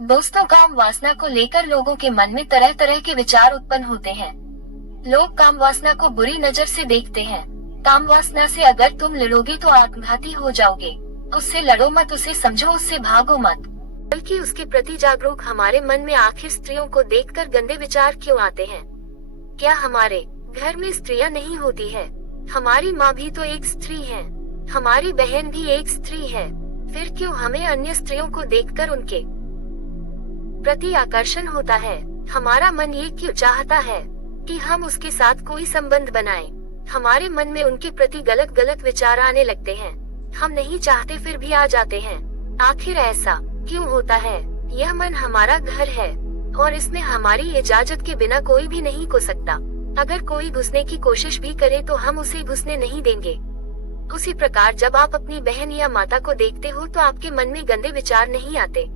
दोस्तों, काम वासना को लेकर लोगों के मन में तरह तरह के विचार उत्पन्न होते हैं। लोग काम वासना को बुरी नजर से देखते हैं। काम वासना से अगर तुम लड़ोगे तो आत्मघाती हो जाओगे। उससे लड़ो मत, उसे समझो, उससे भागो मत, बल्कि उसके प्रति जागरूक। हमारे मन में आखिर स्त्रियों को देखकर गंदे विचार क्यों आते हैं? क्या हमारे घर में स्त्रियां नहीं होती है? हमारी माँ भी तो एक स्त्री है, हमारी बहन भी एक स्त्री है। फिर क्यों हमें अन्य स्त्रियों को देखकर उनके प्रति आकर्षण होता है? हमारा मन ये क्यों चाहता है कि हम उसके साथ कोई संबंध बनाएं? हमारे मन में उनके प्रति गलत गलत विचार आने लगते हैं। हम नहीं चाहते फिर भी आ जाते हैं। आखिर ऐसा क्यों होता है? यह मन हमारा घर है और इसमें हमारी इजाजत के बिना कोई भी नहीं घुस सकता। अगर कोई घुसने की कोशिश भी करे तो हम उसे घुसने नहीं देंगे। उसी प्रकार जब आप अपनी बहन या माता को देखते हो तो आपके मन में गंदे विचार नहीं आते,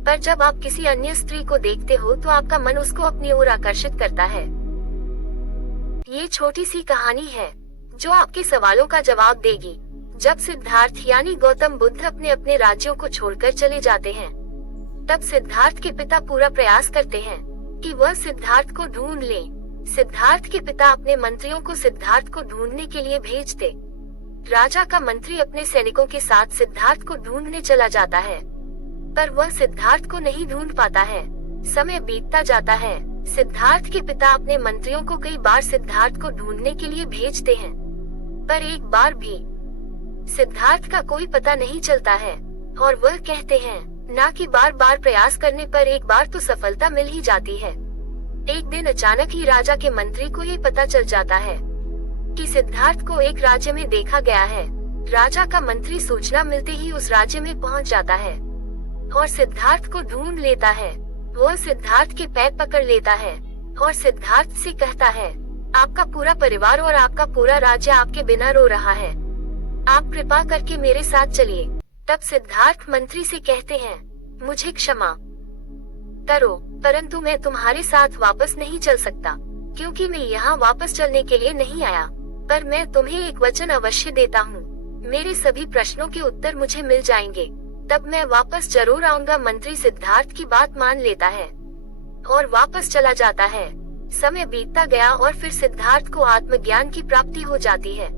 पर जब आप किसी अन्य स्त्री को देखते हो तो आपका मन उसको अपनी ओर आकर्षित करता है। ये छोटी सी कहानी है जो आपके सवालों का जवाब देगी। जब सिद्धार्थ यानी गौतम बुद्ध अपने अपने राज्यों को छोड़कर चले जाते हैं, तब सिद्धार्थ के पिता पूरा प्रयास करते हैं कि वह सिद्धार्थ को ढूंढ लें। सिद्धार्थ के पिता अपने मंत्रियों को सिद्धार्थ को ढूंढने के लिए भेजते। राजा का मंत्री अपने सैनिकों के साथ सिद्धार्थ को ढूंढने चला जाता है, पर वह सिद्धार्थ को नहीं ढूंढ पाता है। समय बीतता जाता है। सिद्धार्थ के पिता अपने मंत्रियों को कई बार सिद्धार्थ को ढूंढने के लिए भेजते हैं, पर एक बार भी सिद्धार्थ का कोई पता नहीं चलता है और वह कहते हैं ना कि बार बार प्रयास करने पर एक बार तो सफलता मिल ही जाती है। एक दिन अचानक ही राजा के मंत्री को ये पता चल जाता है कि सिद्धार्थ को एक राज्य में देखा गया है। राजा का मंत्री सूचना मिलते ही उस राज्य में पहुंच जाता है और सिद्धार्थ को ढूंढ लेता है। वह सिद्धार्थ के पैर पकड़ लेता है और सिद्धार्थ से कहता है, आपका पूरा परिवार और आपका पूरा राज्य आपके बिना रो रहा है, आप कृपा करके मेरे साथ चलिए। तब सिद्धार्थ मंत्री से कहते हैं, मुझे क्षमा करो, परंतु मैं तुम्हारे साथ वापस नहीं चल सकता, क्योंकि मैं यहाँ वापस चलने के लिए नहीं आया, पर मैं तुम्हें एक वचन अवश्य देता हूँ, मेरे सभी प्रश्नों के उत्तर मुझे मिल जाएंगे, तब मैं वापस जरूर आऊंगा। मंत्री सिद्धार्थ की बात मान लेता है और वापस चला जाता है। समय बीतता गया और फिर सिद्धार्थ को आत्मज्ञान की प्राप्ति हो जाती है।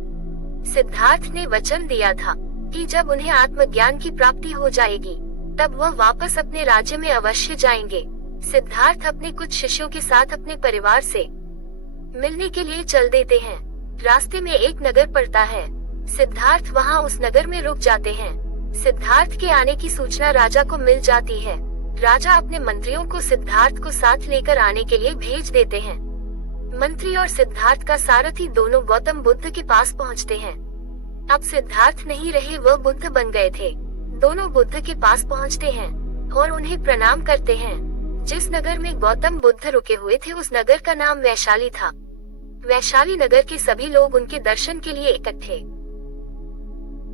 सिद्धार्थ ने वचन दिया था कि जब उन्हें आत्मज्ञान की प्राप्ति हो जाएगी तब वह वापस अपने राज्य में अवश्य जाएंगे। सिद्धार्थ अपने कुछ शिष्यों के साथ अपने परिवार से मिलने के लिए चल देते हैं। रास्ते में एक नगर पड़ता है। सिद्धार्थ वहां उस नगर में रुक जाते हैं। सिद्धार्थ के आने की सूचना राजा को मिल जाती है। राजा अपने मंत्रियों को सिद्धार्थ को साथ लेकर आने के लिए भेज देते हैं। मंत्री और सिद्धार्थ का सारथी दोनों गौतम बुद्ध के पास पहुंचते हैं। अब सिद्धार्थ नहीं रहे, वह बुद्ध बन गए थे। दोनों बुद्ध के पास पहुंचते हैं और उन्हें प्रणाम करते हैं। जिस नगर में गौतम बुद्ध रुके हुए थे उस नगर का नाम वैशाली था। वैशाली नगर के सभी लोग उनके दर्शन के लिए इकट्ठे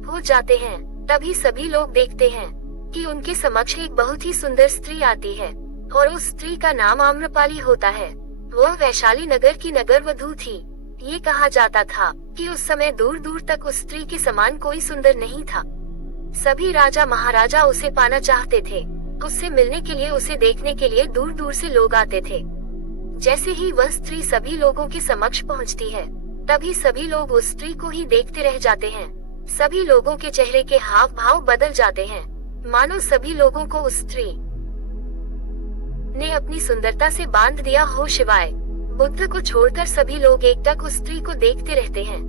हो जाते हैं। तभी सभी लोग देखते हैं कि उनके समक्ष एक बहुत ही सुंदर स्त्री आती है और उस स्त्री का नाम आम्रपाली होता है। वह वैशाली नगर की नगर वधू थी। ये कहा जाता था कि उस समय दूर दूर तक उस स्त्री के समान कोई सुंदर नहीं था। सभी राजा महाराजा उसे पाना चाहते थे। उससे मिलने के लिए, उसे देखने के लिए दूर दूर से लोग आते थे। जैसे ही वह स्त्री सभी लोगों के समक्ष पहुंचती है, तभी सभी लोग उस स्त्री को ही देखते रह जाते हैं। सभी लोगों के चेहरे के हाव भाव बदल जाते हैं, मानो सभी लोगों को उस स्त्री ने अपनी सुंदरता से बांध दिया हो। शिवाय बुद्ध को छोड़कर सभी लोग एकटक उस स्त्री को देखते रहते हैं।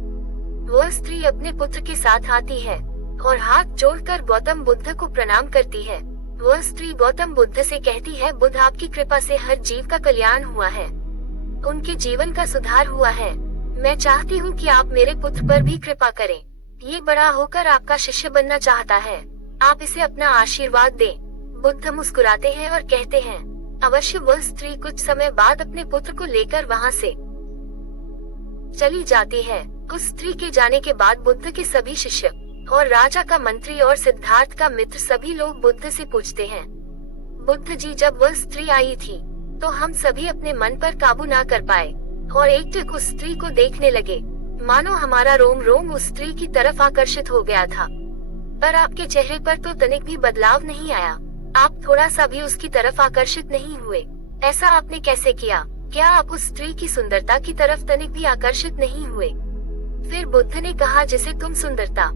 वह स्त्री अपने पुत्र के साथ आती है और हाथ जोड़कर गौतम बुद्ध को प्रणाम करती है। वह स्त्री गौतम बुद्ध से कहती है, बुद्ध, आपकी कृपा से हर जीव का कल्याण हुआ है, उनके जीवन का सुधार हुआ है। मैं चाहती हूँ कि आप मेरे पुत्र पर भी कृपा करें। ये बड़ा होकर आपका शिष्य बनना चाहता है, आप इसे अपना आशीर्वाद दें। बुद्ध मुस्कुराते हैं और कहते हैं, अवश्य। वह स्त्री कुछ समय बाद अपने पुत्र को लेकर वहां से चली जाती है। उस स्त्री के जाने के बाद बुद्ध के सभी शिष्य और राजा का मंत्री और सिद्धार्थ का मित्र सभी लोग बुद्ध से पूछते हैं, बुद्ध जी, जब वह स्त्री आई थी तो हम सभी अपने मन पर काबू ना कर पाए और एकटक उस स्त्री को देखने लगे, मानो हमारा रोम रोम उस स्त्री की तरफ आकर्षित हो गया था, पर आपके चेहरे पर तो तनिक भी बदलाव नहीं आया। आप थोड़ा सा भी उसकी तरफ आकर्षित नहीं हुए। ऐसा आपने कैसे किया? क्या आप उस स्त्री की सुंदरता की तरफ तनिक भी आकर्षित नहीं हुए? फिर बुद्ध ने कहा, जिसे तुम सुंदरता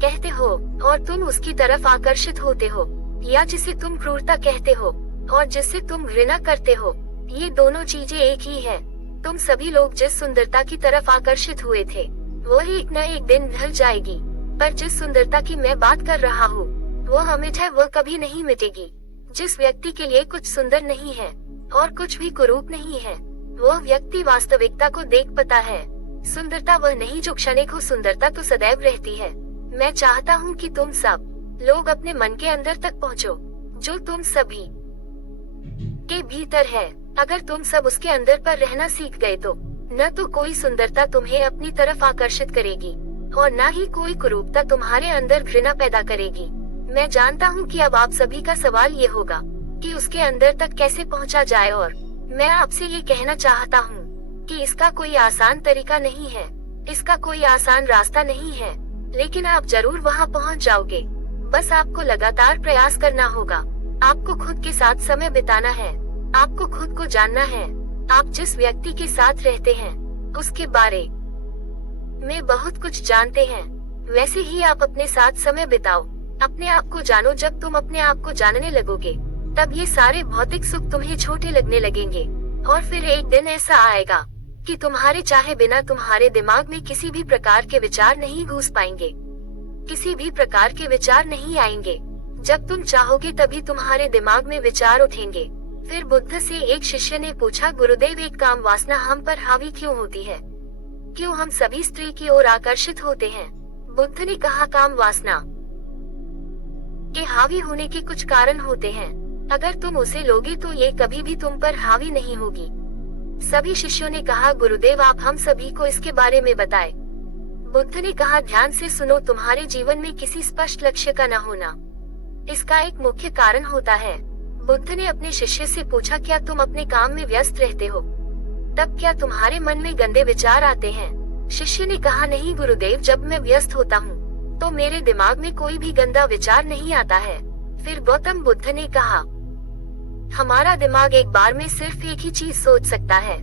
कहते हो और तुम उसकी तरफ आकर्षित होते हो, या जिसे तुम क्रूरता कहते हो और जिससे तुम घृणा करते हो, ये दोनों चीजें एक ही है। तुम सभी लोग जिस सुंदरता की तरफ आकर्षित हुए थे, वो ही एक न एक दिन ढल जाएगी। पर जिस सुंदरता की मैं बात कर रहा हूँ, वो अमिट है, वो कभी नहीं मिटेगी। जिस व्यक्ति के लिए कुछ सुंदर नहीं है और कुछ भी कुरूप नहीं है, वो व्यक्ति वास्तविकता को देख पाता है। सुंदरता वह नहीं जो क्षणिक हो, सुंदरता तो सदैव रहती है। मैं चाहता हूँ कि तुम सब लोग अपने मन के अंदर तक पहुँचो, जो तुम सभी के भीतर है। अगर तुम सब उसके अंदर पर रहना सीख गए तो न तो कोई सुंदरता तुम्हें अपनी तरफ आकर्षित करेगी और न ही कोई कुरूपता तुम्हारे अंदर घृणा पैदा करेगी। मैं जानता हूँ कि अब आप सभी का सवाल ये होगा कि उसके अंदर तक कैसे पहुँचा जाए, और मैं आपसे ये कहना चाहता हूँ कि इसका कोई आसान तरीका नहीं है, इसका कोई आसान रास्ता नहीं है, लेकिन आप जरूर वहाँ पहुँच जाओगे। बस आपको लगातार प्रयास करना होगा। आपको खुद के साथ समय बिताना है, आपको खुद को जानना है। आप जिस व्यक्ति के साथ रहते हैं उसके बारे में बहुत कुछ जानते हैं, वैसे ही आप अपने साथ समय बिताओ। अपने आप को जानो। जब तुम अपने आप को जानने लगोगे, तब ये सारे भौतिक सुख तुम्हें छोटे लगने लगेंगे, और फिर एक दिन ऐसा आएगा कि तुम्हारे चाहे बिना तुम्हारे दिमाग में किसी भी प्रकार के विचार नहीं घुस पाएंगे, किसी भी प्रकार के विचार नहीं आएंगे। जब तुम चाहोगे तभी तुम्हारे दिमाग में विचार उठेंगे। फिर बुद्ध से एक शिष्य ने पूछा, गुरुदेव, एक काम वासना हम पर हावी क्यों होती है? क्यों हम सभी स्त्री की ओर आकर्षित होते हैं? बुद्ध ने कहा, काम वासना के हावी होने के कुछ कारण होते हैं। अगर तुम उसे लोगे तो ये कभी भी तुम पर हावी नहीं होगी। सभी शिष्यों ने कहा, गुरुदेव, आप हम सभी को इसके बारे में बताएं। बुद्ध ने कहा, ध्यान से सुनो। तुम्हारे जीवन में किसी स्पष्ट लक्ष्य का न होना इसका एक मुख्य कारण होता है। बुद्ध ने अपने शिष्य से पूछा, क्या तुम अपने काम में व्यस्त रहते हो? तब क्या तुम्हारे मन में गंदे विचार आते हैं? शिष्य ने कहा, नहीं गुरुदेव, जब मैं व्यस्त होता हूँ तो मेरे दिमाग में कोई भी गंदा विचार नहीं आता है। फिर गौतम बुद्ध ने कहा, हमारा दिमाग एक बार में सिर्फ एक ही चीज सोच सकता है,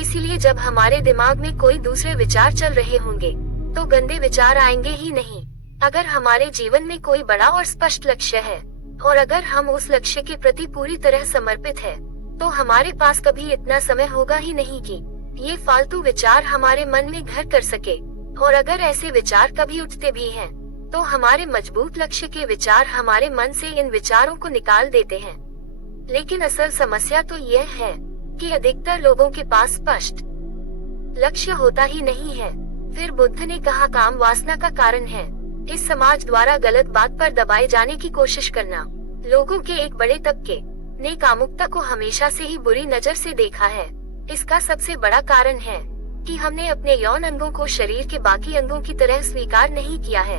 इसीलिए जब हमारे दिमाग में कोई दूसरे विचार चल रहे होंगे तो गंदे विचार आएंगे ही नहीं। अगर हमारे जीवन में कोई बड़ा और स्पष्ट लक्ष्य है और अगर हम उस लक्ष्य के प्रति पूरी तरह समर्पित है, तो हमारे पास कभी इतना समय होगा ही नहीं कि ये फालतू विचार हमारे मन में घर कर सके। और अगर ऐसे विचार कभी उठते भी हैं, तो हमारे मजबूत लक्ष्य के विचार हमारे मन से इन विचारों को निकाल देते हैं। लेकिन असल समस्या तो यह है कि अधिकतर लोगों के पास स्पष्ट लक्ष्य होता ही नहीं है। फिर बुद्ध ने कहा, काम वासना का कारण है इस समाज द्वारा गलत बात पर दबाए जाने की कोशिश करना। लोगों के एक बड़े तबके ने कामुकता को हमेशा से ही बुरी नजर से देखा है। इसका सबसे बड़ा कारण है कि हमने अपने यौन अंगों को शरीर के बाकी अंगों की तरह स्वीकार नहीं किया है,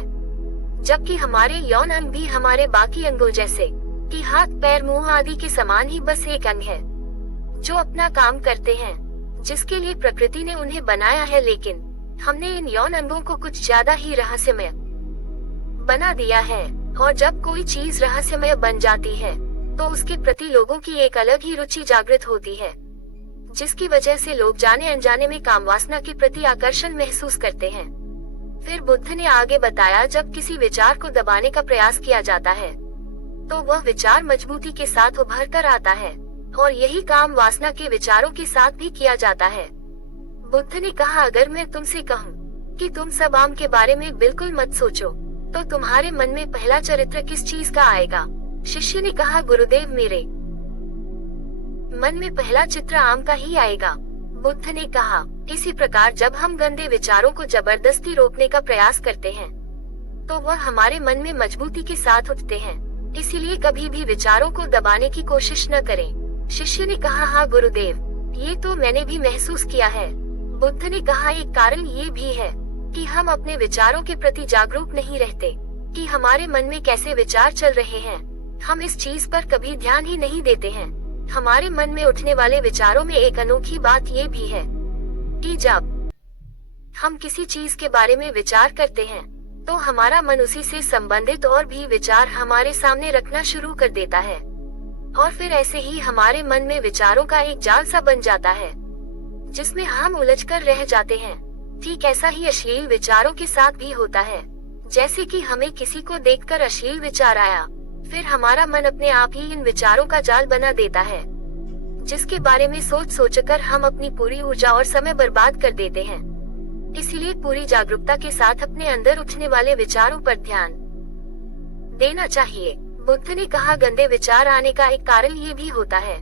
जबकि हमारे यौन अंग भी हमारे बाकी अंगों जैसे कि हाथ, पैर, मुंह आदि के समान ही बस एक अंग है जो अपना काम करते हैं, जिसके लिए प्रकृति ने उन्हें बनाया है। लेकिन हमने इन यौन अंगों को कुछ ज्यादा ही रहस्यमय बना दिया है, और जब कोई चीज रहस्यमय बन जाती है तो उसके प्रति लोगों की एक अलग ही रुचि जागृत होती है, जिसकी वजह से लोग जाने अनजाने में कामवासना के प्रति आकर्षण महसूस करते हैं। फिर बुद्ध ने आगे बताया, जब किसी विचार को दबाने का प्रयास किया जाता है तो वह विचार मजबूती के साथ उभर कर आता है, और यही काम वासना के विचारों के साथ भी किया जाता है। बुद्ध ने कहा, अगर मैं तुमसे कहूँ कि तुम सब आम के बारे में बिल्कुल मत सोचो, तो तुम्हारे मन में पहला चरित्र किस चीज का आएगा? शिष्य ने कहा, गुरुदेव, मेरे मन में पहला चित्र आम का ही आएगा। बुद्ध ने कहा, इसी प्रकार जब हम गंदे विचारों को जबरदस्ती रोकने का प्रयास करते हैं तो वह हमारे मन में मजबूती के साथ उठते हैं। इसीलिए कभी भी विचारों को दबाने की कोशिश न करें। शिष्य ने कहा, हाँ गुरुदेव, ये तो मैंने भी महसूस किया है। बुद्ध ने कहा, एक कारण ये भी है कि हम अपने विचारों के प्रति जागरूक नहीं रहते कि हमारे मन में कैसे विचार चल रहे हैं। हम इस चीज पर कभी ध्यान ही नहीं देते हैं। हमारे मन में उठने वाले विचारों में एक अनोखी बात ये भी है कि जब हम किसी चीज के बारे में विचार करते हैं तो हमारा मन उसी से संबंधित और भी विचार हमारे सामने रखना शुरू कर देता है, और फिर ऐसे ही हमारे मन में विचारों का एक जाल सा बन जाता है जिसमें हम उलझकर रह जाते हैं। ठीक ऐसा ही अश्लील विचारों के साथ भी होता है। जैसे कि हमें किसी को देखकर अश्लील विचार आया, फिर हमारा मन अपने आप ही इन विचारों का जाल बना देता है, जिसके बारे में सोचकर हम अपनी पूरी ऊर्जा और समय बर्बाद कर देते हैं। इसीलिए पूरी जागरूकता के साथ अपने अंदर उठने वाले विचारों पर ध्यान देना चाहिए। बुद्ध ने कहा, गंदे विचार आने का एक कारण ये भी होता है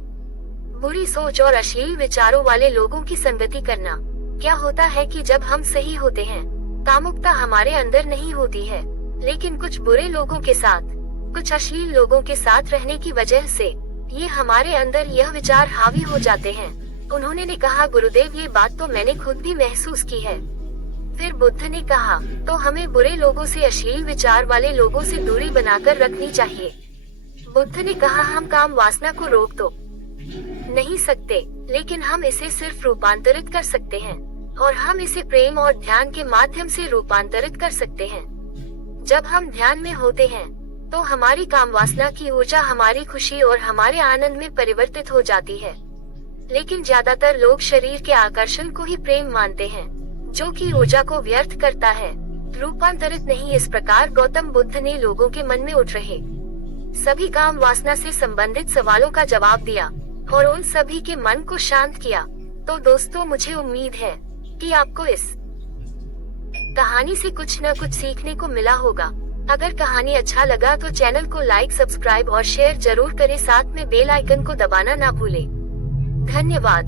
बुरी सोच और अश्लील विचारों वाले लोगों की संगति करना। क्या होता है कि जब हम सही होते हैं, कामुकता हमारे अंदर नहीं होती है, लेकिन कुछ बुरे लोगों के साथ, कुछ अश्लील लोगों के साथ रहने की वजह से ये हमारे अंदर यह विचार हावी हो जाते हैं। उन्होंने ने कहा, गुरुदेव ये बात तो मैंने खुद भी महसूस की है। फिर बुद्ध ने कहा, तो हमें बुरे लोगों से, अश्लील विचार वाले लोगों से दूरी बनाकर रखनी चाहिए। बुद्ध ने कहा, हम काम वासना को रोक तो नहीं सकते, लेकिन हम इसे सिर्फ रूपांतरित कर सकते हैं, और हम इसे प्रेम और ध्यान के माध्यम से रूपांतरित कर सकते हैं। जब हम ध्यान में होते हैं तो हमारी काम वासना की ऊर्जा हमारी खुशी और हमारे आनंद में परिवर्तित हो जाती है। लेकिन ज्यादातर लोग शरीर के आकर्षण को ही प्रेम मानते हैं, जो कि ऊर्जा को व्यर्थ करता है, रूपांतरित नहीं। इस प्रकार गौतम बुद्ध ने लोगों के मन में उठ रहे सभी काम वासना से संबंधित सवालों का जवाब दिया और उन सभी के मन को शांत किया। तो दोस्तों, मुझे उम्मीद है कि आपको इस कहानी से कुछ न कुछ सीखने को मिला होगा। अगर कहानी अच्छा लगा तो चैनल को लाइक, सब्सक्राइब और शेयर जरूर करें। साथ में बेल आइकन को दबाना ना भूलें। धन्यवाद।